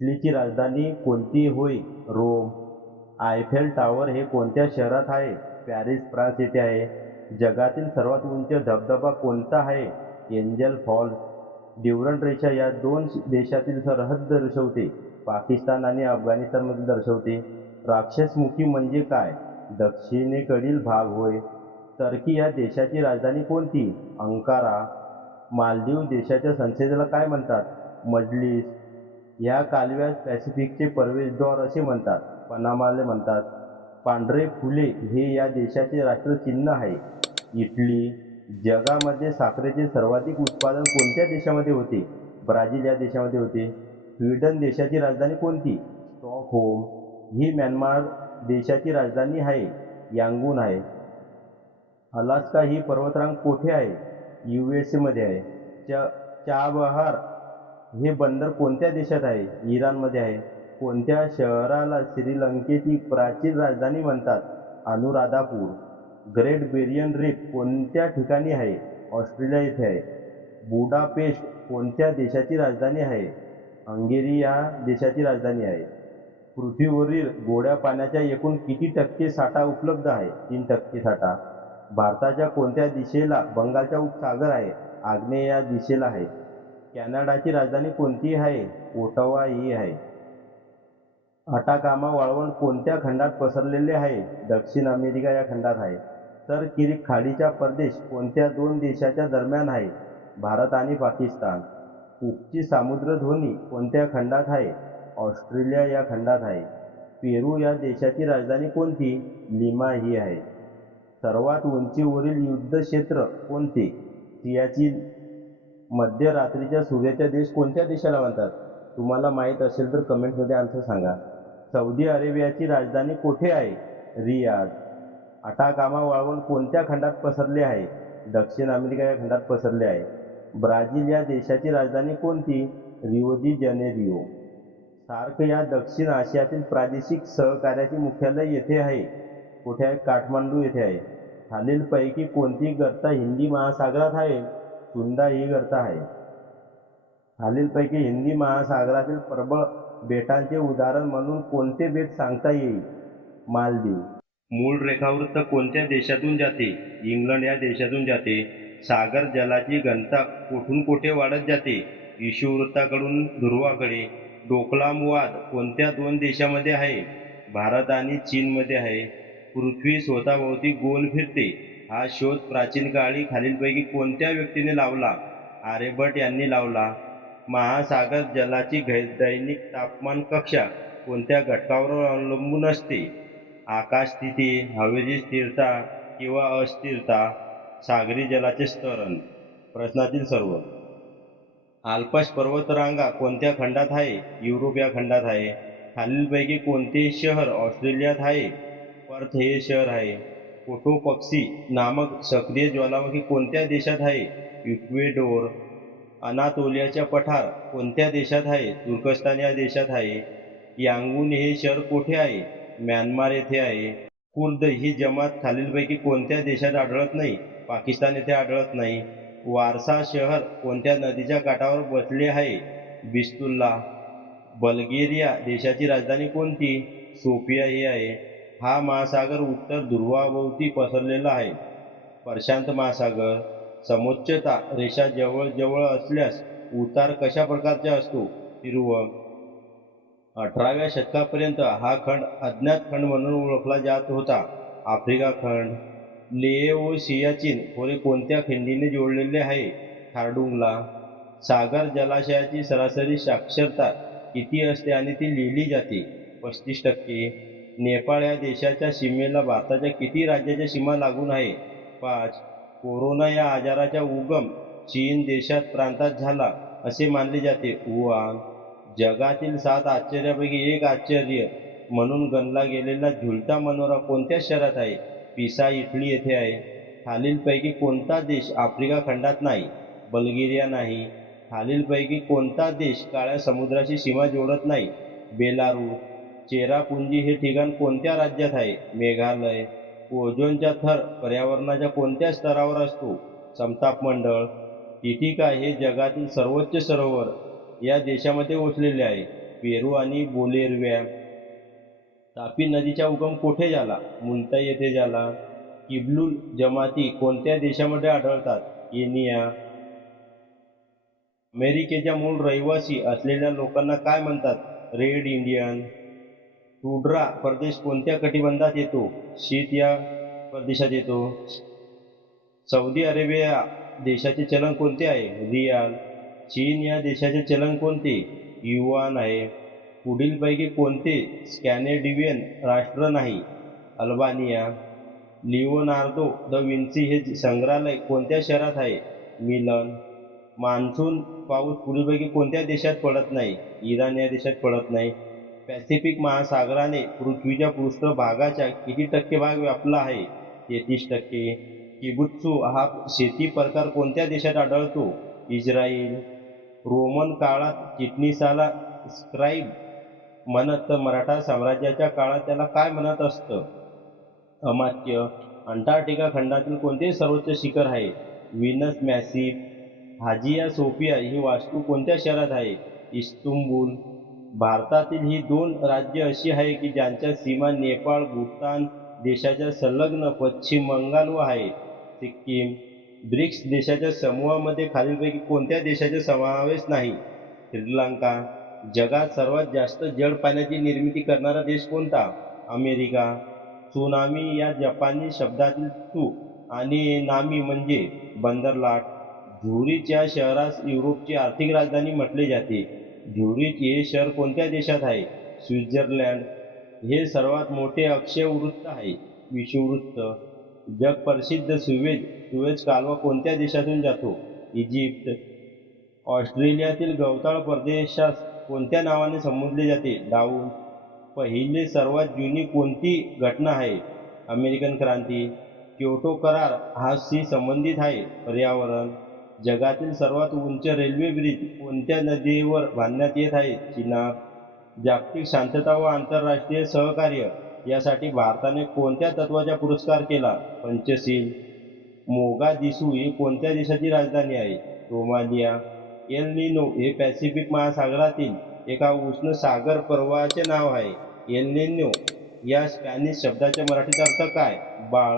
इटलीची राजधानी कोणती होय? रोम. आयफेल टॉवर हे कोणत्या शहरात आहे? पॅरिस फ्रान्स येथे आहे. जगातील सर्वात उंच धबधबा कोणता आहे? Angel false. ड्युरंड रेषा या दोन देशातील सरहद्द दर्शवते. पाकिस्तान आणि अफगाणिस्तानमध्ये दर्शवते. राक्षसमुखी म्हणजे काय? दक्षिणेकडील भाग होय. टर्की या देशाची राजधानी कोणती? अंकारा. मालदीव देशाच्या संसदेला काय म्हणतात? मजलिस. या कालव्यास पॅसिफिकचे प्रवेशद्वार असे म्हणतात. पनामाले म्हणतात. पांढरे फुले हे या देशाचे राष्ट्रचिन्ह आहे. इटली. जगामध्ये साखरेचे सर्वाधिक उत्पादन कोणत्या देशामध्ये होते? ब्राझील या देशामध्ये होते. स्वीडन देशाची राजधानी कोणती? स्टॉकहोम. ही म्यानमार देशाची राजधानी आहे. यांगून आहे. अलास्का ही पर्वतरांग कोठे आहे? USA मध्ये आहे. चाबहार हे बंदर कोणत्या देशात आहे? इराणमध्ये आहे. कोणत्या शहराला श्रीलंकेची प्राचीन राजधानी म्हणतात? अनुराधापूर. ग्रेट बेरियन रीफ कोणत्या ठिकाणी आहे? ऑस्ट्रेलिया येथे आहे. बुडापेस्ट कोणत्या देशाची राजधानी आहे? हंगेरी या देशाची राजधानी आहे. पृथ्वीवरील गोड्या पाण्याच्या एकूण किती टक्के साठा उपलब्ध आहे? 3% साठा. भारताच्या कोणत्या दिशेला बंगालचा उपसागर आहे? आग्नेय या दिशेला आहे. कॅनडाची राजधानी कोणती आहे? ओटावा ही आहे. अटाकामा वाळवंट कोणत्या खंडात पसरलेले आहे? दक्षिण अमेरिका या खंडात आहे. तर किरिक खाडीचा प्रदेश कोणत्या दोन देशाच्या दरम्यान आहे? भारत आणि पाकिस्तान. कुकची सामुद्रधुनी कोणत्या खंडात आहे? ऑस्ट्रेलिया या खंडात आहे. पेरू या देशाची राजधानी कोणती? लिमा ही आहे. सर्वात उंचीवरील युद्धक्षेत्र कोणते? सियाचीन. मध्यरात्रीच्या सूर्याचा देश कोणत्या देशाला म्हणतात? तुम्हाला माहीत असेल तर कमेंटमध्ये आन्सर सांगा. सौदी अरेबियाची राजधानी कोठे आहे? रियाद. अटाकामा वाळवंट कोणत्या खंडात पसरले आहे? दक्षिण अमेरिका या खंडात पसरले आहे. ब्राझील या देशाची राजधानी कोणती? रिओ दी जानेरिओ. सार्क या दक्षिण आशियातील प्रादेशिक सहकार्याचे मुख्यालय येथे आहे. कुठे आहे? काठमांडू येथे आहे. खालीलपैकी कोणती गर्ता हिंदी महासागरात आहे? सुंदा ही गर्त आहे. खालीलपैकी हिंदी महासागरातील प्रबळ बेटांचे उदाहरण म्हणून कोणते बेट सांगता येईल? मालदीव. मूळ रेखावृत्त कोणत्या देशातून जाते? इंग्लंड या देशातून जाते. सागर जलाची घनता कोठून कोठे वाढत जाते? विषुववृत्ताकडून ध्रुवाकडे. डोकलाम वाद कोणत्या दोन देशामध्ये आहे? भारत आणि चीनमध्ये आहे. पृथ्वी स्वतःभोवती गोल फिरते हा शोध प्राचीन काळी खालीलपैकी कोणत्या व्यक्तीने लावला? आर्यभट्ट यांनी लावला. महासागर जलाची दैनिक तापमान कक्षा कोणत्या घटकावर अवलंबून असते? आकाश स्थिती, हवेची स्थिरता किंवा अस्थिरता. सागरी जलाचे स्तरण. प्रश्नातील सर्व. आल्प्स पर्वतरांगा कोणत्या खंडात आहे? युरोप या खंडात आहे. खालीलपैकी कोणते शहर ऑस्ट्रेलियात आहे? पर्थ हे शहर आहे. कोटोपक्षी नामक सक्रिय ज्वालामुखी कोणत्या देशात आहे? इक्वेडोर. अनातोलियाच्या पठार कोणत्या देशात आहे? तुर्कस्तान या देशात आहे. यांगून हे शहर कोठे आहे? म्यानमार येथे आहे. कुर्द ही जमात खालीलपैकी कोणत्या देशात आढळत नाही? पाकिस्तान येथे आढळत नाही. वारसा शहर कोणत्या नदीच्या काठावर बसले आहे? बिस्तुल्ला. बल्गेरिया देशाची राजधानी कोणती? सोफिया ही आहे. हा महासागर उत्तर ध्रुवाभोवती पसरलेला आहे. प्रशांत महासागर. समोच्चता रेषा जवळ जवळ असल्यास उतार कशा प्रकारचा असतो? तिरुव. 18व्या शतकापर्यंत हा खंड अज्ञात खंड म्हणून ओळखला जात होता. आफ्रिका खंड. लेह व सियाचीन खोरे कोणत्या खिंडीने जोडलेले आहे? खारडुंगला. सागर जलाशयाची सरासरी साक्षरता किती असते आणि ती लिहिली जाते? 35%. नेपाळ या देशाच्या सीमेला भारताच्या किती राज्याच्या सीमा लागून आहे? 5. कोरोना या आजाराचा उगम चीन देशात प्रांतात झाला असे मानले जाते. वुहान. जगातील 7 आश्चर्यापैकी एक आश्चर्य म्हणून गणला गेलेला झुलता मनोरा कोणत्या शहरात आहे? पिसा इटली येथे आहे. खालीलपैकी कोणता देश आफ्रिका खंडात नाही? बल्गेरिया नाही. खालीलपैकी कोणता देश काळ्या समुद्राशी सीमा जोडत नाही? बेलारूस. चेरापुंजी हे ठिकाण कोणत्या राज्यात आहे? मेघालय. ओझोनचा थर पर्यावरणाच्या कोणत्या स्तरावर असतो? समतापमंडळ. टिटिका हे जगातील सर्वोच्च सरोवर या देशामध्ये वसलेले आहे. पेरू आणि बोलिव्हिया. तापी नदीचा उगम कोठे झाला? मुल्ताई येथे झाला. किबुल जमाती कोणत्या देशामध्ये आढळतात? केनिया. अमेरिकेच्या मूळ रहिवासी असलेल्या लोकांना काय म्हणतात? Red Indian. टुंड्रा प्रदेश कोणत्या कटिबंधात येतो? शीत या प्रदेशात येतो. सौदी अरेबिया देशाचे चलन कोणते आहे? रियाल. चीन या देशाचे चलन कोणते? युआन आहे. पुढीलपैकी कोणते स्कॅनेडिव्हियन राष्ट्र नाही? अल्बानिया. लिओनार्दो द विन्सी हे संग्रहालय कोणत्या शहरात आहे? मिलन. मान्सून पाऊस पुढीलपैकी कोणत्या देशात पडत नाही? इराण या देशात पडत नाही. पॅसिफिक महासागराने पृथ्वीच्या पृष्ठभागाचा किती टक्के भाग व्यापला आहे? 33%. किबुत्सु हा शेती प्रकार कोणत्या देशात आढळतो? इस्रायल. रोमन काळात चिटणीसाला स्क्राईब म्हणत तर मराठा साम्राज्याच्या काळात त्याला काय म्हणत असतं? अमात्य. अंटार्क्टिका खंडातील कोणते सर्वोच्च शिखर आहे? व्हीनस मॅसिफ. हाजिया सोफिया ही वास्तू कोणत्या शहरात आहे? इस्तंबूल. भारतातील ही 2 राज्ये अशी आहे की ज्यांच्या सीमा नेपाळ भूतान देशाच्या संलग्न पश्चिम बंगाल व आहे. सिक्कीम. ब्रिक्स देशाच्या समूहामध्ये खालीलपैकी कोणत्या देशाचा समावेश नाही? श्रीलंका. जगात सर्वात जास्त जड पाण्याची निर्मिती करणारा देश कोणता? अमेरिका. त्सुनामी या जपानी शब्दातील त्सू आणि नामी म्हणजे बंदरलाट. झुरिच या शहरास युरोपची आर्थिक राजधानी म्हटले जाते. झुरिच हे शहर कोणत्या देशात आहे? स्वित्झर्लंड. हे सर्वात मोठे अक्षय वृत्त आहे. विषुववृत्त. जगप्रसिद्ध सुएझ कालवा कोणत्या देशातून जातो? इजिप्त. ऑस्ट्रेलियातील गवताळ प्रदेशास कोणत्या नावाने संबोधले जाते? डाऊन. पहिली सर्वात जुनी कोणती घटना आहे? अमेरिकन क्रांती. क्योटो करार हा शी संबंधित आहे? पर्यावरण. जगातील सर्वात उंच रेल्वे ब्रिज कोणत्या नदीवर बांधण्यात येत आहे? चिनाब. जागतिक शांतता व आंतरराष्ट्रीय सहकार्य यासाठी भारताने कोणत्या तत्त्वाचा पुरस्कार केला? पंचशील. मोगादिशू ही कोणत्या देशाची राजधानी आहे? सोमालिया. एल निनो हे पॅसिफिक महासागरातील एका उष्ण सागर प्रवाहाचे नाव आहे. एल निनो या स्पॅनिश शब्दाचा मराठीत अर्थ काय? बाळ.